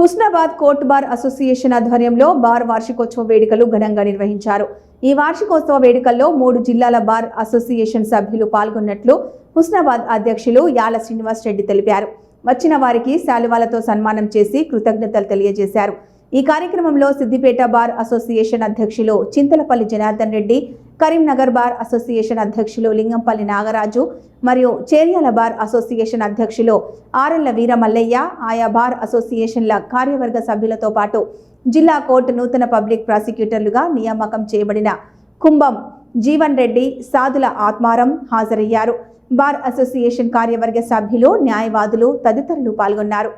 Husnabad court bar association ఆధ్వర్యంలో bar వార్షికోత్సవ వేడుకలు ఘనంగా నిర్వహించారు. ఈ వార్షికోత్సవ వేడుకల్లో 3 జిల్లాల బార్ అసోసియేషన్ సభ్యులు పాల్గొన్నట్లు హుస్నాబాద్ అధ్యక్షులు యాల శ్రీనివాస్ రెడ్డి తెలిపారు. వచ్చిన వారికి శాలువాలతో సన్మానం చేసి కృతజ్ఞతలు తెలియజేశారు. ఈ కార్యక్రమంలో సిద్దిపేట బార్ అసోసియేషన్ అధ్యక్షులు చింతలపల్లి జనార్దన్ రెడ్డి, కరీంనగర్ బార్ అసోసియేషన్ అధ్యక్షులు లింగంపల్లి నాగరాజు మరియు చేర్యాల బార్ అసోసియేషన్ అధ్యక్షులు ఆరల్ల వీరమల్లయ్య, ఆయా బార్ అసోసియేషన్ల కార్యవర్గ సభ్యులతో పాటు జిల్లా కోర్టు నూతన పబ్లిక్ ప్రాసిక్యూటర్లుగా నియామకం చేయబడిన కుంభం జీవన్ రెడ్డి, సాదుల ఆత్మారం హాజరయ్యారు. బార్ అసోసియేషన్ కార్యవర్గ సభ్యులు, న్యాయవాదులు తదితరులు పాల్గొన్నారు.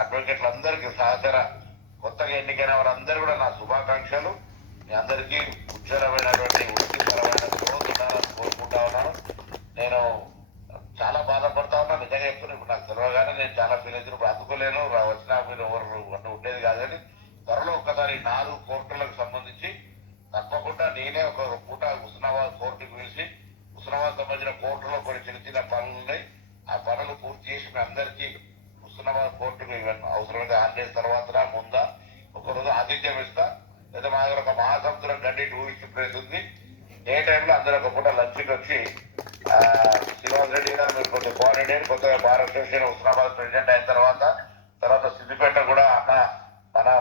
అడ్వకేట్లందరికీ సహచర కొత్తగా ఎన్నికైన వారందరూ కూడా నా శుభాకాంక్షలు. మీ అందరికీ ఉజ్వలమైనటువంటి వృత్తిపరమైన గ్రోత్ ఉండాలని కోరుకుంటా ఉన్నాను. నేను చాలా బాధపడతా ఉన్నా, నిజంగా చెప్తున్నాను. ఇప్పుడు నాకు తెలియగానే నేను చాలా ఫీల్ అవుతున్నాను. ఇప్పుడు అందుకోలేను, వచ్చినా మీరు ఎవరు ఉండేది కాదు. కానీ త్వరలో ఒక్కసారి 4 కోర్టులకు సంబంధించి తప్పకుండా నేనే ఒక పూట హుస్నాబాద్ కోర్టుకు పిలిచి హుస్నాబాద్ సంబంధించిన కోర్టులో కొన్ని చిన్న చిన్న పనులు ఉన్నాయి, ఆ పనులు పూర్తి చేసి మీ అందరికీ హుస్నాబాద్ కోర్టుకు అవసరమైతే ఆన్లైన్ తర్వాత ముందా ఒకరోజు ఆతిథ్యం ఇస్తా. లేదా మా దగ్గర ఒక మహాసముద్రం గండి టూరిస్ట్ ప్లేస్ ఉంది. ఏ టైంలో అందరూ ఒక పూట లంచ్కి వచ్చి శ్రీనివాస్ రెడ్డి గారు మీరు కొంచెం కోఆర్డినేట్ కొత్తగా బార్ అసోసియేషన్ హుస్నాబాద్ ప్రెసిడెంట్ అయిన తర్వాత సిద్దిపేట కూడా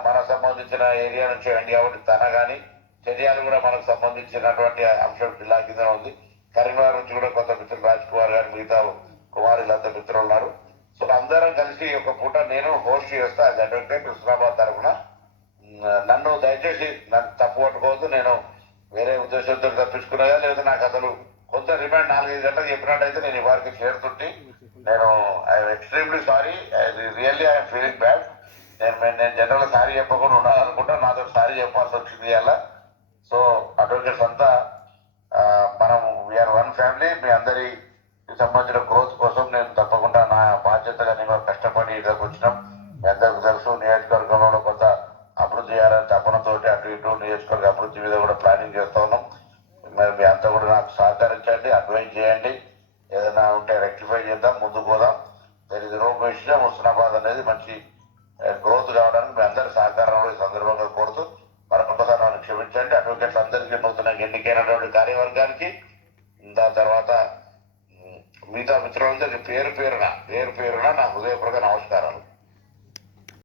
మన సంబంధించిన ఏరియా నుంచి అండి కాబట్టి తన కానీ చర్యలు కూడా మనకు సంబంధించినటువంటి అంశం జిల్లా కింద ఉంది. కరీంనగర్ నుంచి కూడా కొత్త మిత్రులు రాజ్ కుమార్ గారు, మిగతా కుమారులంతా మిత్రులు ఉన్నారు. సో అందరం కలిసి ఒక పూట నేను హోస్ట్ చేస్తా అడ్వకేట్ హుస్నాబాద్ తరఫున. నన్ను దయచేసి నన్ను తప్పు పట్టుకోవద్దు. నేను వేరే ఉద్దేశంతో తప్పించుకునేదా లేదా నాకు అసలు కొంత రిమాండ్ 4-5 గంటలకు చెప్పినట్టయితే నేను ఇవారికి చేరుతుంటే నేను I'm extremely sorry. Really I'm feeling bad. నేను జనరల్ సారీ చెప్పకుండా ఉండాలనుకుంటా, నాతో సారీ చెప్పాల్సి వచ్చింది అలా. సో అడ్వకేట్స్ అంతా మనం వీఆర్ వన్ ఫ్యామిలీ. మీ అందరి సంబంధించిన గ్రోత్ కోసం నేను తప్పకుండా నా బాధ్యతగా నేను కష్టపడి ఇక్కడికి వచ్చినాం. మీ అందరికీ తెలుసు, నియోజకవర్గంలో కొంత అభివృద్ధి చేయాలని తపనతోటి అటు ఇటు నియోజకవర్గ అభివృద్ధి మీద కూడా ప్లానింగ్ చేస్తూ ఉన్నాం. మరి మీ అంతా కూడా నాకు సహకరించండి, అడ్వైజ్ చేయండి. ఏదైనా ఉంటే రెక్టిఫై చేద్దాం, ముందుకు పోదాం. There is no question. Husnabad అనేది మంచి గ్రోత్ కావడానికి మీ అందరి సహకారం ఈ సందర్భంగా కోరుతూ మరొకసారి నన్ను క్షమించండి. అడ్వకేట్స్ అందరికీ నూతన ఎన్నికైనటువంటి కార్యవర్గానికి, దాని తర్వాత మిగతా మిత్రులందరికీ పేరు పేరున నా హృదయపూర్వక నమస్కారాలు.